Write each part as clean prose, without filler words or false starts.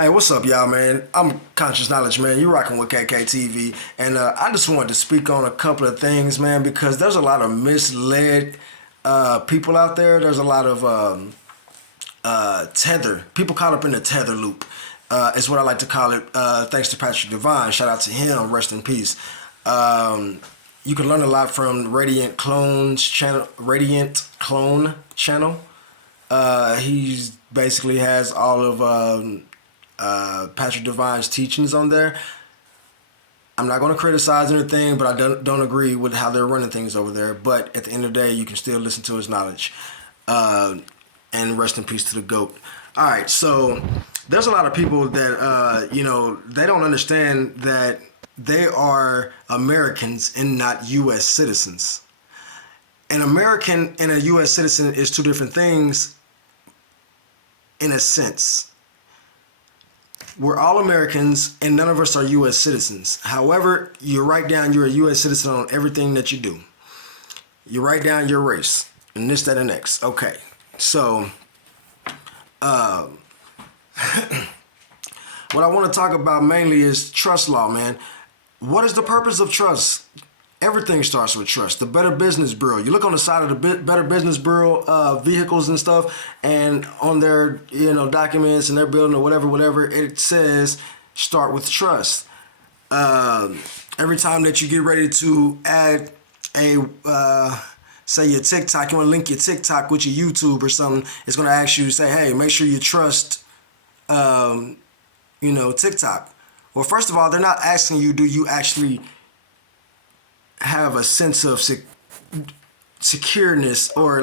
Hey, what's up, y'all, man? I'm Conscious Knowledge, man. You're rocking with KKTV, and I just wanted to speak on a couple of things, man, because there's a lot of misled people out there. There's a lot of tether people caught up in the tether loop. Is what I like to call it. Thanks to Patrick Devine. Shout out to him. Rest in peace. You can learn a lot from Radiant Clone channel. He basically has all of Patrick Devine's teachings on there. I'm not going to criticize anything, but I don't agree with how they're running things over there. But at the end of the day, you can still listen to his knowledge. And rest in peace to the GOAT. All right, so there's a lot of people that, they don't understand that they are Americans and not U.S. citizens. An American and a U.S. citizen is two different things in a sense. We're all Americans and none of us are U.S. citizens. However, you write down you're a U.S. citizen on everything that you do. You write down your race and this, that, and X. Okay, so what I want to talk about mainly is trust law, man. What is the purpose of trust? Everything starts with trust. The Better Business Bureau. You look on the side of the Better Business Bureau vehicles and stuff, and on their documents and their building or whatever, it says start with trust. Every time that you get ready to add say your TikTok, you want to link your TikTok with your YouTube or something, it's going to ask you, say, hey, make sure you trust, TikTok. Well, first of all, they're not asking you, do you actually have a sense of secureness or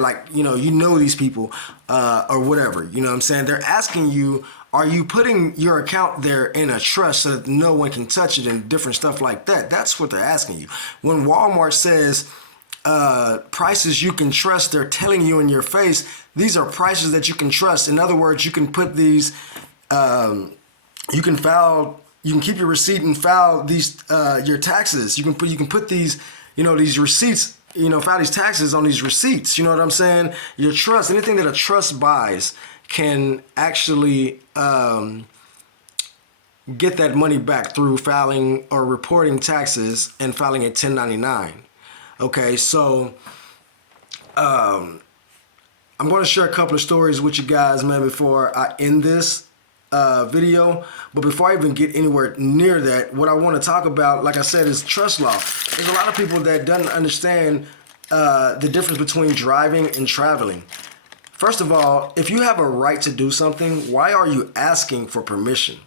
these people or whatever, you know what I'm saying? They're asking you, are you putting your account there in a trust so that no one can touch it and different stuff like that? That's what they're asking you. When Walmart says prices you can trust, they're telling you in your face, these are prices that you can trust. In other words, you can put these, you can keep your receipt and file these your taxes. You can put these, these receipts, file these taxes on these receipts. You know what I'm saying? Your trust, anything that a trust buys can actually get that money back through filing or reporting taxes and filing a 1099. Okay, so I'm going to share a couple of stories with you guys, man, before I end this video. But before I even get anywhere near that, what I want to talk about, like I said, is trust law. There's a lot of people that don't understand the difference between driving and traveling. First of all, if you have a right to do something, why are you asking for permission?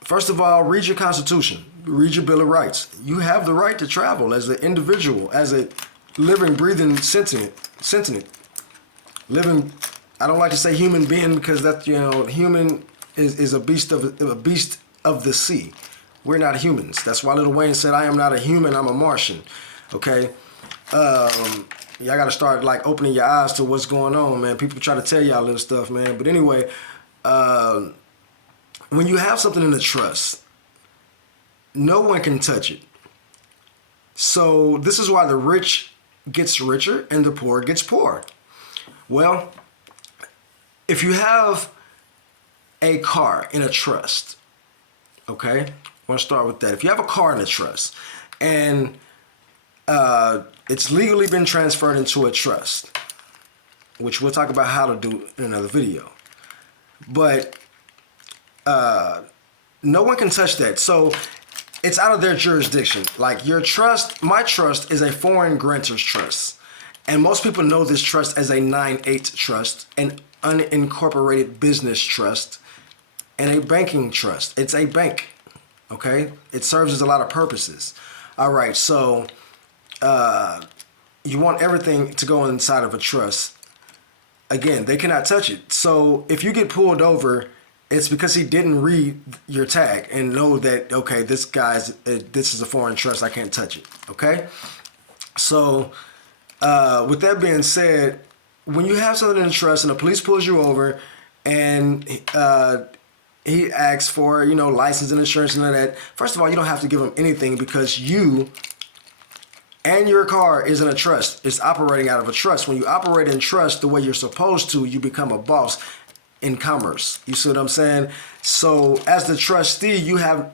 First of all, read your Constitution. Read your Bill of Rights. You have the right to travel as an individual, as a living, breathing, sentient, living. I don't like to say human being because that human is a beast of the sea. We're not humans. That's why Lil Wayne said, "I am not a human. I'm a Martian." Okay. Y'all got to start opening your eyes to what's going on, man. People try to tell y'all little stuff, man. But anyway, when you have something in a trust, no one can touch it. So this is why the rich gets richer and the poor gets poorer. Well, if you have a car in a trust, okay, I want to start with that. If you have a car in a trust and it's legally been transferred into a trust, which we'll talk about how to do in another video, but no one can touch that. So it's out of their jurisdiction. Like your trust, my trust is a foreign grantor's trust. And most people know this trust as a 9(8) trust, an unincorporated business trust, and a banking trust. It's a bank, okay? It serves as a lot of purposes. All right, so you want everything to go inside of a trust. Again, they cannot touch it. So if you get pulled over, it's because he didn't read your tag and know that, okay, this is a foreign trust, I can't touch it, okay? So with that being said, when you have something in a trust and the police pulls you over and he asks for, license and insurance and all that, first of all, you don't have to give him anything because you and your car is in a trust. It's operating out of a trust. When you operate in trust the way you're supposed to, you become a boss. in commerce. You see what I'm saying? So as the trustee, you have,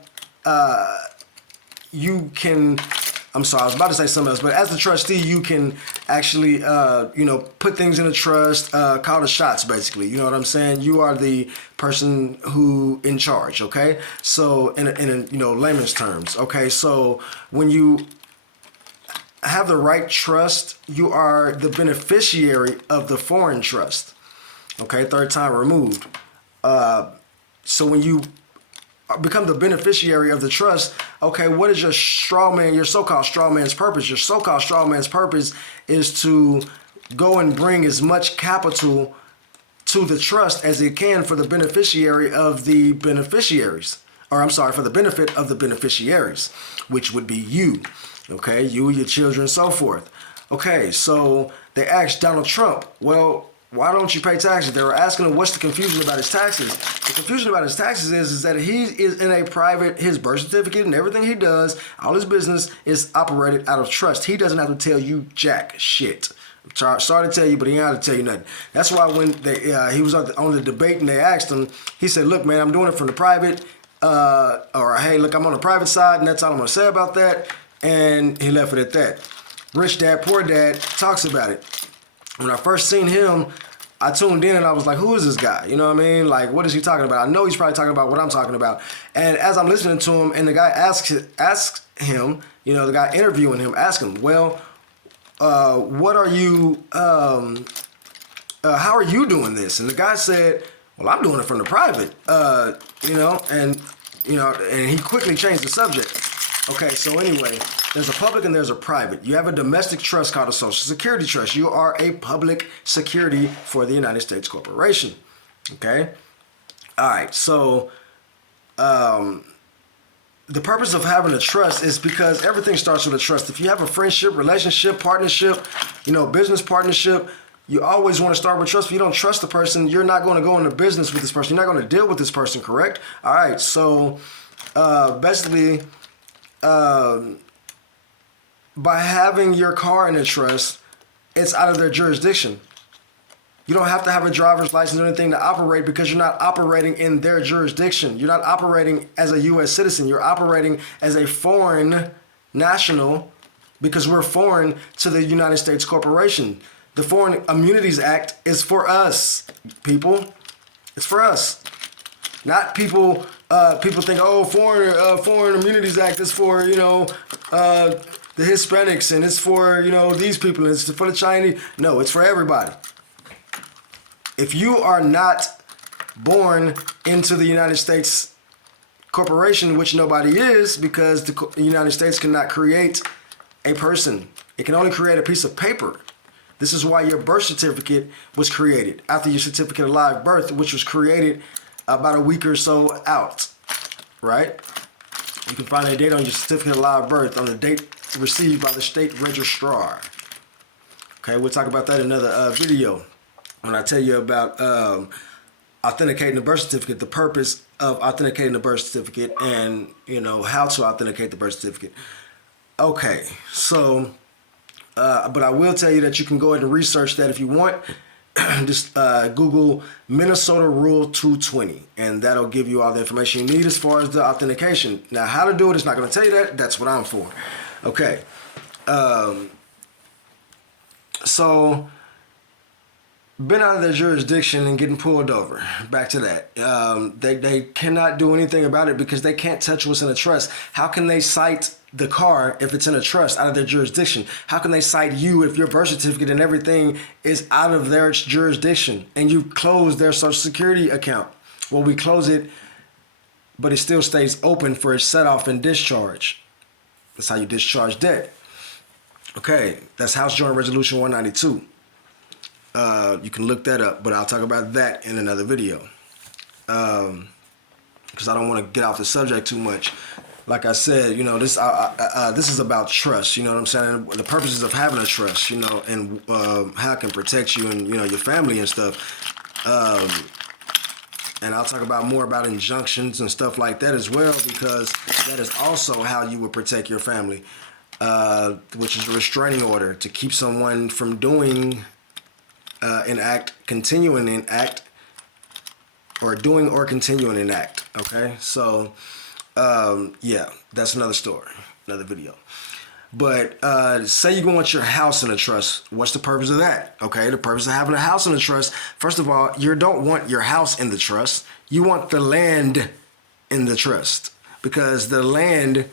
you can, I'm sorry, I was about to say something else, but as the trustee, you can actually, put things in a trust, call the shots, basically. You know what I'm saying? You are the person who in charge, okay? So in layman's terms, okay? So when you have the right trust, you are the beneficiary of the foreign trust, okay? Third time removed. So when you become the beneficiary of the trust, okay, what is your so-called straw man's purpose? Your so-called straw man's purpose is to go and bring as much capital to the trust as it can for the beneficiary of the beneficiaries. Or I'm sorry, for the benefit of the beneficiaries, which would be you, okay? You, your children, and so forth. Okay, so they asked Donald Trump, well, why don't you pay taxes? They were asking him what's the confusion about his taxes. The confusion about his taxes is that he is in a private, his birth certificate and everything he does, all his business is operated out of trust. He doesn't have to tell you jack shit. I'm sorry to tell you, but he ain't have to tell you nothing. That's why when he was on the debate and they asked him, he said, look, man, I'm doing it from the private, or hey, look, I'm on the private side and that's all I'm going to say about that. And he left it at that. Rich Dad, Poor Dad talks about it. When I first seen him, I tuned in and I was like, who is this guy? You know what I mean? Like, what is he talking about? I know he's probably talking about what I'm talking about. And as I'm listening to him and the guy asks him, the guy interviewing him, ask him, well, what are you, how are you doing this? And the guy said, well, I'm doing it from the private, and he quickly changed the subject. Okay, so anyway, there's a public and there's a private. You have a domestic trust called a Social Security trust. You are a public security for the United States Corporation. Okay? All right, so the purpose of having a trust is because everything starts with a trust. If you have a friendship, relationship, partnership, business partnership, you always want to start with trust. If you don't trust the person, you're not going to go into business with this person. You're not going to deal with this person, correct? All right, so basically, by having your car in a trust, it's out of their jurisdiction. You don't have to have a driver's license or anything to operate because you're not operating in their jurisdiction. You're not operating as a U.S. citizen. You're operating as a foreign national because we're foreign to the United States Corporation. The Foreign Immunities Act is for us, people. It's for us. Not people. People think, oh, Foreign Immunities Act is for the Hispanics and it's for these people and it's for the Chinese. No, it's for everybody. If you are not born into the United States Corporation, which nobody is, because the United States cannot create a person, it can only create a piece of paper. This is why your birth certificate was created after your certificate of live birth, which was created about a week or so out, right? You can find a date on your certificate of live birth on the date received by the state registrar. Okay, we'll talk about that in another video when I tell you about authenticating the birth certificate, the purpose of authenticating the birth certificate, and how to authenticate the birth certificate. Okay, so but I will tell you that you can go ahead and research that if you want. Just Google Minnesota Rule 220, and that'll give you all the information you need as far as the authentication. Now, how to do it is not going to tell you that. That's what I'm for. Okay. So, been out of their jurisdiction and getting pulled over. Back to that. They cannot do anything about it because they can't touch what's in a trust. How can they cite the car if it's in a trust out of their jurisdiction? How can they cite you if your birth certificate and everything is out of their jurisdiction and you close their Social Security account? Well, we close it, but it still stays open for a set off and discharge. That's how you discharge debt. Okay, that's House Joint Resolution 192. You can look that up, but I'll talk about that in another video because I don't want to get off the subject too much. Like I said, this is about trust. You know what I'm saying? The purposes of having a trust, and how it can protect you and your family and stuff. And I'll talk about more about injunctions and stuff like that as well, because that is also how you would protect your family, which is a restraining order to keep someone from doing an act, continuing an act or doing or continuing an act. Okay, so yeah, that's another story, another video. But say you want your house in a trust. What's the purpose of that? Okay, the purpose of having a house in a trust, first of all, you don't want your house in the trust. You want the land in the trust, because the land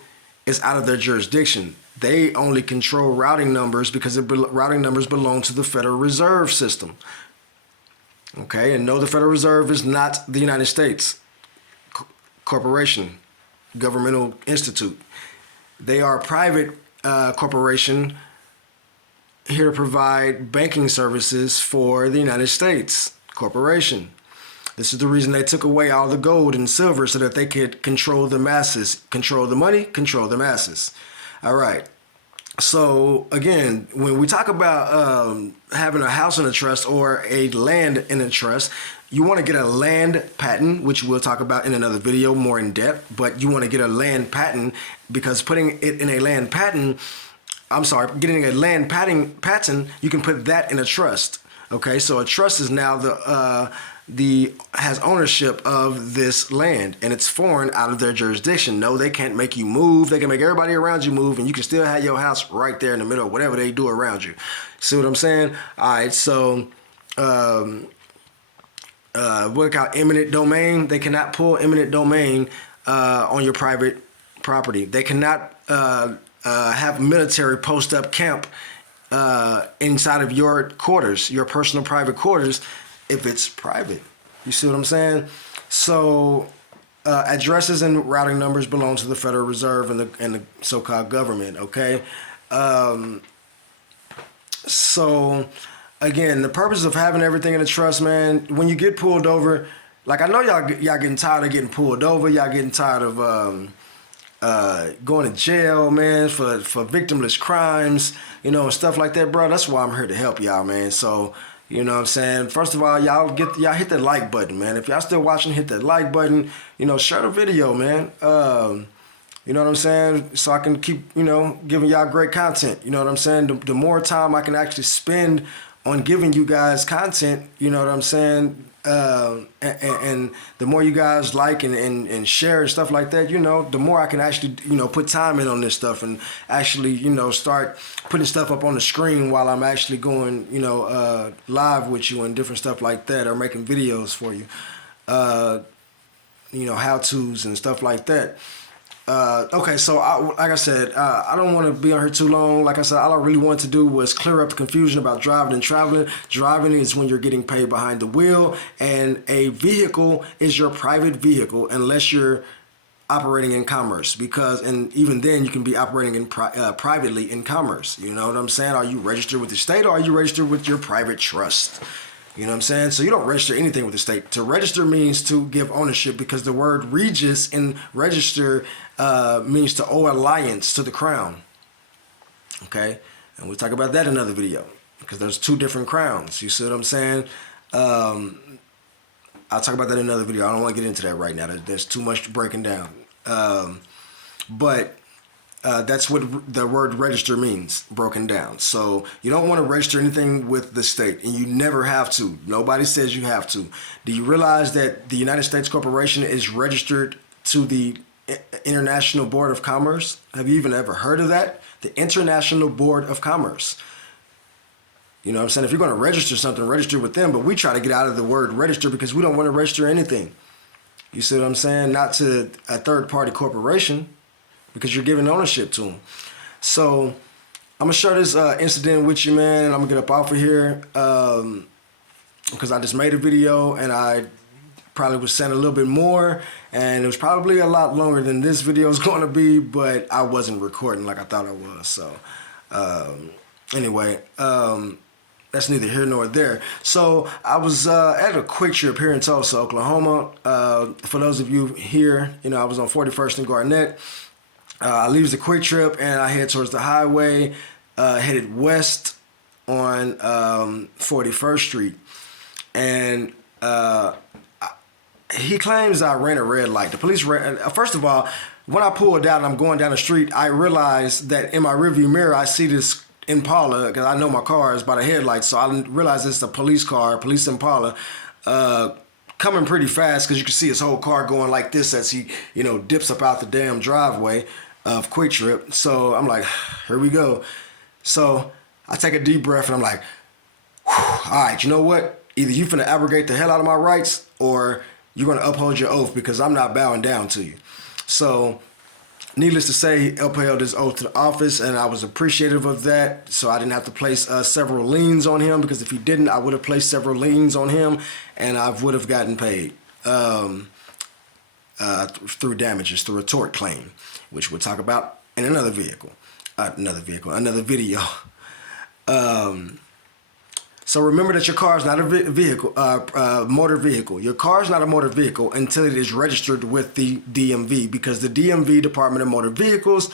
is out of their jurisdiction. They only control routing numbers because routing numbers belong to the Federal Reserve System. Okay, and no, the Federal Reserve is not the United States corporation, governmental institute. They are a private corporation here to provide banking services for the United States corporation. This is the reason they took away all the gold and silver, so that they could control the masses, control the money, control the masses. All right. So again, when we talk about having a house in a trust or a land in a trust, you want to get a land patent, which we'll talk about in another video more in depth, but you want to get a land patent, because putting it in a land patent, getting a land patent, you can put that in a trust. Okay, so a trust is now has ownership of this land, and it's foreign, out of their jurisdiction. No, they can't make you move. They can make everybody around you move, and you can still have your house right there in the middle of whatever they do around you. See what I'm saying? All right, so what called eminent domain? They cannot pull eminent domain on your private property. They cannot have military post up camp inside of your quarters, your personal private quarters, if it's private. You see what I'm saying? So addresses and routing numbers belong to the Federal Reserve and the so-called government. Okay. So again, the purpose of having everything in a trust, man, when you get pulled over, like, I know y'all getting tired of getting pulled over. Y'all getting tired of going to jail, man, for victimless crimes, and stuff like that, bro. That's why I'm here to help y'all, man. So, you know what I'm saying? First of all, y'all hit that like button, man. If y'all still watching, hit that like button. Share the video, man. You know what I'm saying? So I can keep, giving y'all great content. You know what I'm saying? The more time I can actually spend on giving you guys content, you know what I'm saying? And the more you guys like and share and stuff like that, the more I can actually, put time in on this stuff and actually, start putting stuff up on the screen while I'm actually going, live with you and different stuff like that, or making videos for you, how-tos and stuff like that. Okay, so like I said, I don't want to be on here too long. Like I said, all I really wanted to do was clear up the confusion about driving and traveling. Driving is when you're getting paid behind the wheel, and a vehicle is your private vehicle unless you're operating in commerce, and even then you can be operating in privately in commerce. You know what I'm saying? Are you registered with the state, or are you registered with your private trust? You know what I'm saying? So you don't register anything with the state. To register means to give ownership, because the word regis in register means to owe allegiance to the crown. Okay? And we'll talk about that in another video, because there's two different crowns. You see what I'm saying? I'll talk about that in another video. I don't want to get into that right now. There's too much breaking down. But that's what the word register means, broken down. So you don't want to register anything with the state, and you never have to. Nobody says you have to. Do you realize that the United States Corporation is registered to the International Board of Commerce? Have you even ever heard of that? The International Board of Commerce. You know what I'm saying? If you're going to register something, register with them. But we try to get out of the word register, because we don't want to register anything. You see what I'm saying? Not to a third-party corporation, because you're giving ownership to them. So I'm going to share this incident with you, man, and I'm going to get up off of here, because I just made a video, and I probably was saying a little bit more, and it was probably a lot longer than this video is going to be, but I wasn't recording like I thought I was. So anyway, that's neither here nor there. So I was at a Quick Trip here in Tulsa, Oklahoma. For those of you here, I was on 41st and Garnett. I leave the Quick Trip and I head towards the highway, headed west on 41st Street. And he claims I ran a red light. The police ran. First of all, when I pulled out and I'm going down the street, I realized that in my rearview mirror, I see this Impala, because I know my car is by the headlights. So I realize it's a police car, police Impala, coming pretty fast because you can see his whole car going like this as he, dips up out the damn driveway of Quick Trip. So I'm like, here we go. So I take a deep breath and I'm like, all right, you know what? Either you finna abrogate the hell out of my rights or you're gonna uphold your oath because I'm not bowing down to you. So needless to say, he upheld his oath to the office, and I was appreciative of that. So I didn't have to place several liens on him, because if he didn't, I would have placed several liens on him, and I would have gotten paid through damages, through a tort claim, which we'll talk about in another video. So remember that your car is not a motor vehicle. Your car is not a motor vehicle until it is registered with the DMV, because the DMV, Department of Motor Vehicles,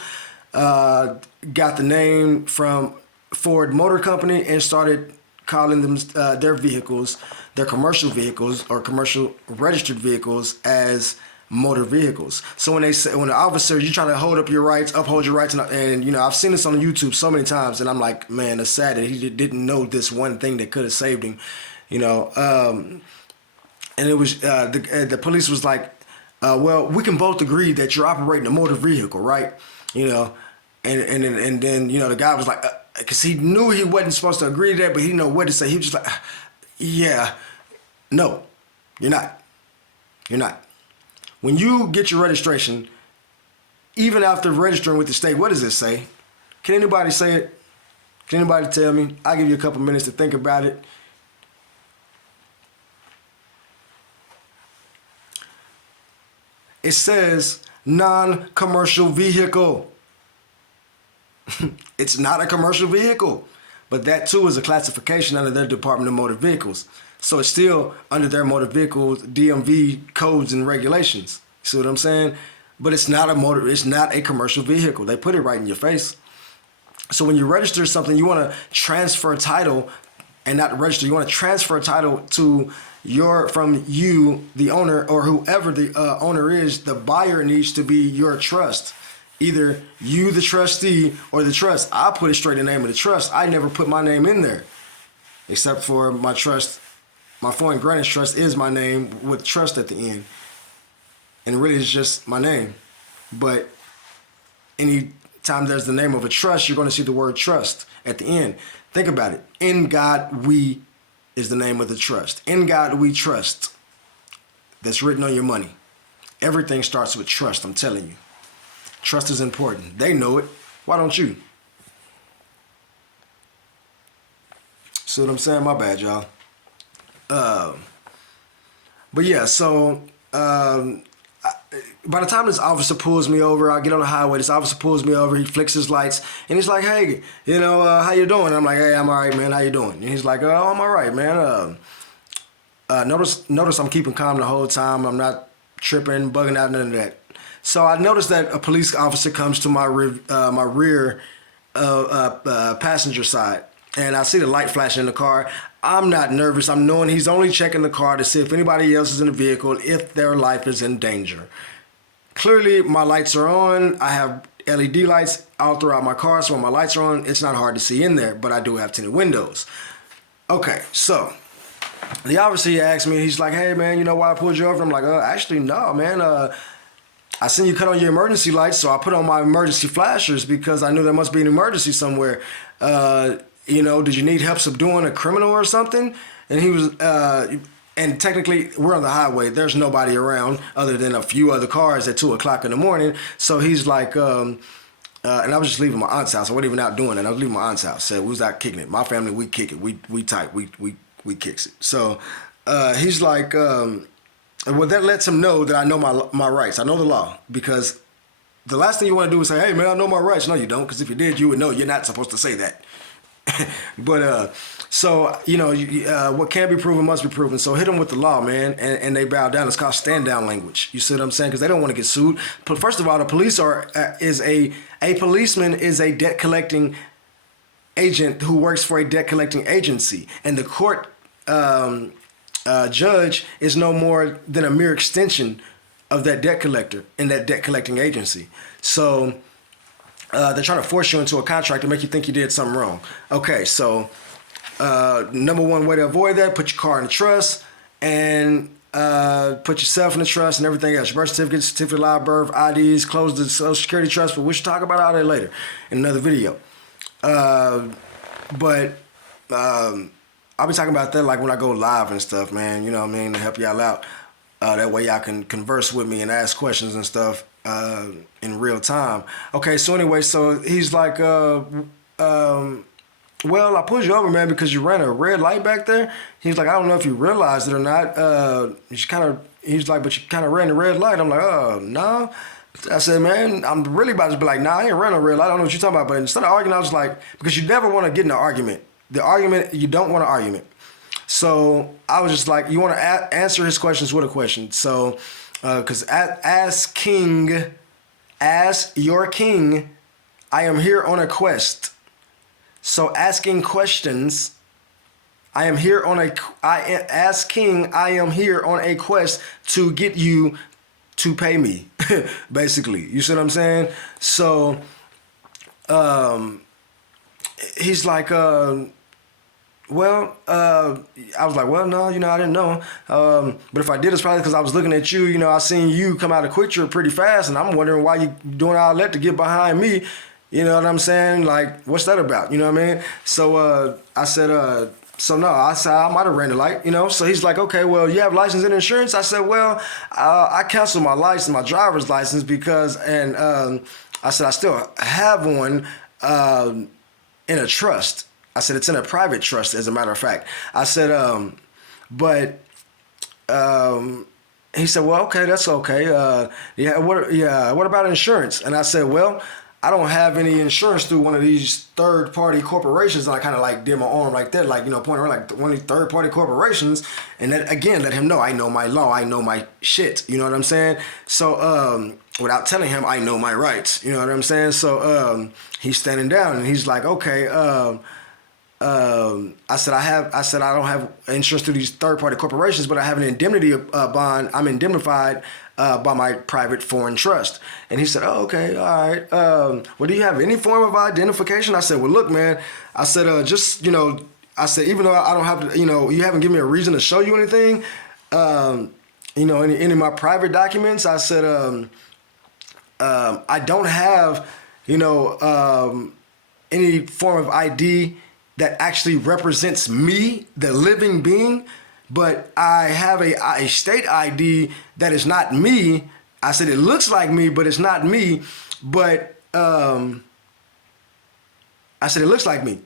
got the name from Ford Motor Company and started calling them their vehicles, their commercial vehicles or commercial registered vehicles, as motor vehicles. So when the officer, you try to uphold your rights, and I've seen this on YouTube so many times, and I'm like, man, it's sad that he didn't know this one thing that could have saved him, and it was the police was like, well, we can both agree that you're operating a motor vehicle, right? And then the guy was like, because he knew he wasn't supposed to agree to that, but he didn't know what to say. He was just like, yeah, no, you're not. When you get your registration, even after registering with the state, what does it say? Can anybody say it? Can anybody tell me? I'll give you a couple minutes to think about it. It says non-commercial vehicle. It's not a commercial vehicle, but that too is a classification under their Department of Motor Vehicles. So it's still under their motor vehicles, DMV codes and regulations. See what I'm saying? But it's not a commercial vehicle. They put it right in your face. So when you register something, you want to transfer title, and not register. You want to transfer title to from you, the owner, or whoever the owner is. The buyer needs to be your trust. Either you, the trustee, or the trust. I put it straight in the name of the trust. I never put my name in there, except for my trust. My foreign granted trust is my name with trust at the end. And really it's just my name. But anytime there's the name of a trust, you're going to see the word trust at the end. Think about it. In God we is the name of the trust. In God we trust. That's written on your money. Everything starts with trust, I'm telling you. Trust is important. They know it. Why don't you? See what I'm saying? My bad, y'all. But yeah, so by the time this officer pulls me over, I get on the highway. This officer pulls me over. He flicks his lights, and he's like, "Hey, how you doing?" And I'm like, "Hey, I'm all right, man. How you doing?" And he's like, "Oh, I'm all right, man. Notice I'm keeping calm the whole time. I'm not tripping, bugging out, none of that." So I noticed that a police officer comes to my rear passenger side, and I see the light flashing in the car. I'm not nervous. I'm knowing he's only checking the car to see if anybody else is in the vehicle, if their life is in danger. Clearly, my lights are on. I have LED lights all throughout my car, so when my lights are on, it's not hard to see in there, but I do have tinted windows. Okay, so the officer asked me, he's like, "Hey, man, you know why I pulled you over?" I'm like, actually, no, man. I seen you cut on your emergency lights, so I put on my emergency flashers because I knew there must be an emergency somewhere. Did you need help subduing a criminal or something? And he was, and technically we're on the highway. There's nobody around other than a few other cars at 2:00 in the morning. So he's like, and I was just leaving my aunt's house. I wasn't even out doing it. I was leaving my aunt's house. So we was out kicking it. My family, we kick it. We tight. We kicks it. So he's like, well, that lets him know that I know my rights. I know the law, because the last thing you want to do is say, "Hey, man, I know my rights." No, you don't, because if you did, you would know you're not supposed to say that. But so what can be proven must be proven. So hit them with the law, man, and they bow down. It's called stand down language. You see what I'm saying? Because they don't want to get sued. But first of all, the police a policeman is a debt collecting agent who works for a debt collecting agency, and the court judge is no more than a mere extension of that debt collector in that debt collecting agency. So they're trying to force you into a contract to make you think you did something wrong. Okay, so number one way to avoid that, put your car in trust, and Put yourself in the trust and everything else. Your birth certificate, certificate of live birth, IDs, close the Social Security trust, but we should talk about all that later in another video. But I'll be talking about that like when I go live and stuff, man. You know what I mean? To help y'all out. That way y'all can converse with me and ask questions and stuff in real time. Okay, so anyway, so he's like, well, I pulled you over, man, because you ran a red light back there. He's like, I don't know if you realized it or not. He's like, but you kind of ran the red light. I'm like, oh, no. I said, man, I'm really about to be like, nah, I ain't running a red light. I don't know what you're talking about. But instead of arguing, I was like, because you never want to get in an argument. The argument, you don't want an argument. So I was just like, you want to answer his questions with a question. So, because as your king, I am here on a quest. So asking questions, as king, I am here on a quest to get you to pay me, basically. You see what I'm saying? So, he's like, I was like, well, no, I didn't know. But if I did, it's probably because I was looking at you. I seen you come out of Quick Trip pretty fast, and I'm wondering why you doing all that to get behind me. You know what I'm saying? Like, what's that about? You know what I mean? So I said, I said, I might have ran the light, So he's like, okay, well, you have license and insurance? I said, well, I canceled my license, my driver's license, because, I said, I still have one in a trust. I said, it's in a private trust, as a matter of fact. I said, he said, well, okay, that's okay. What about insurance? And I said, well, I don't have any insurance through one of these third-party corporations. And I kind of like did my arm like that, like, pointing around like one of these third-party corporations. And then, again, let him know I know my law, I know my shit. You know what I'm saying? So without telling him I know my rights. You know what I'm saying? So he's standing down and he's like, okay, I said I don't have insurance through these third-party corporations, but I have an indemnity bond. I'm indemnified by my private foreign trust. And he said, oh, okay, all right. Well, do you have any form of identification? I said, well, look, man. I said, I said, even though I don't have to, you haven't given me a reason to show you anything, any of my private documents. I said, I don't have, any form of ID that actually represents me, the living being, but I have a state ID that is not me. I said, it looks like me, but it's not me. But I said, it looks like me.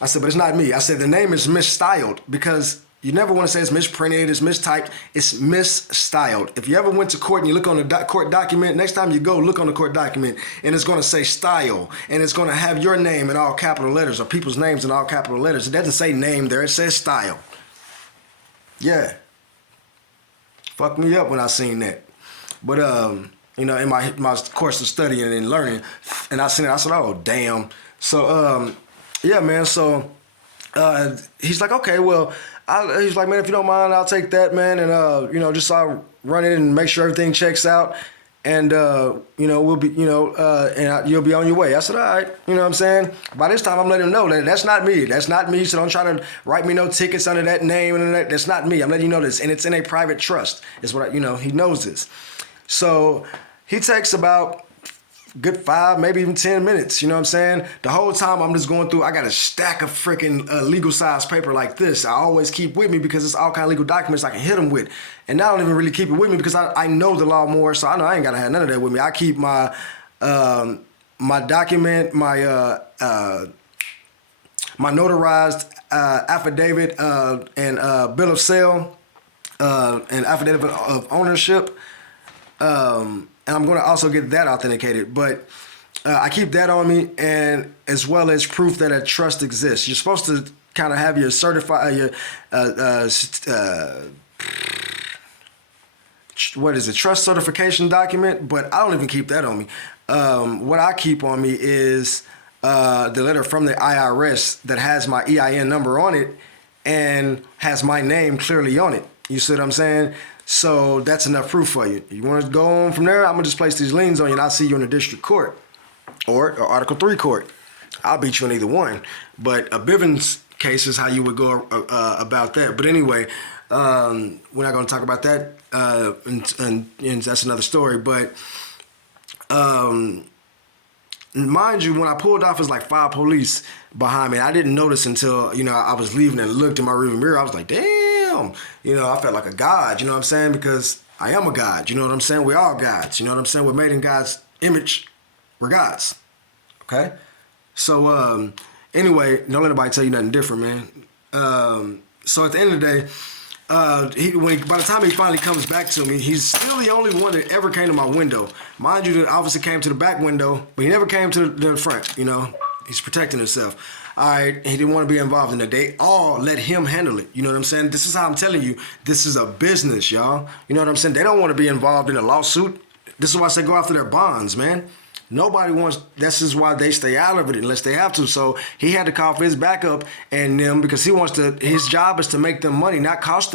I said, but it's not me. I said, the name is misstyled, because you never want to say it's misprinted, it's mistyped, it's misstyled. If you ever went to court and you look on the court document, next time you go, look on the court document, and it's going to say style, and it's going to have your name in all capital letters, or people's names in all capital letters. It doesn't say name there, it says style. Yeah. Fucked me up when I seen that. But, in my course of studying and learning, and I seen it, I said, oh, damn. So, yeah, man, so he's like, okay, well, he's like, man, if you don't mind, I'll take that, man, and, just I'll run it and make sure everything checks out, and, we'll be, and you'll be on your way. I said, all right, you know what I'm saying? By this time, I'm letting him know that that's not me. That's not me, so don't try to write me no tickets under that name, and that's not me. I'm letting you know this, and it's in a private trust, is what he knows this. So he takes about good 5, maybe even 10 minutes, you know what I'm saying? The whole time I'm just going through, I got a stack of freaking legal size paper like this. I always keep with me because it's all kind of legal documents I can hit them with. And I don't even really keep it with me because I know the law more, so I know I ain't got to have none of that with me. I keep my my document, my notarized affidavit and bill of sale and affidavit of ownership. And I'm going to also get that authenticated, but I keep that on me, and as well as proof that a trust exists. You're supposed to kind of have your trust certification document, but I don't even keep that on me. What I keep on me is the letter from the IRS that has my EIN number on it and has my name clearly on it. You see what I'm saying? So that's enough proof for you. You want to go on from there? I'm going to just place these liens on you, and I'll see you in the district court or Article 3 court. I'll beat you in either one. But a Bivens case is how you would go about that. But anyway, We're not going to talk about that, and that's another story. But mind you, when I pulled off, it was like 5 police behind me. I didn't notice until, I was leaving and looked in my rearview mirror. I was like, damn, I felt like a god, you know what I'm saying? Because I am a god, you know what I'm saying? We're all gods, you know what I'm saying? We're made in God's image. We're gods, okay? So, anyway, don't let anybody tell you nothing different, man. So at the end of the day, by the time he finally comes back to me, he's still the only one that ever came to my window. Mind you, the officer came to the back window, but he never came to the front, He's protecting himself. All right, he didn't want to be involved in it. They all let him handle it. You know what I'm saying? This is how I'm telling you, this is a business, y'all. You know what I'm saying? They don't want to be involved in a lawsuit. This is why I say go after their bonds, man. Nobody wants, this is why they stay out of it unless they have to. So he had to call for his backup and them because his job is to make them money, not cost them.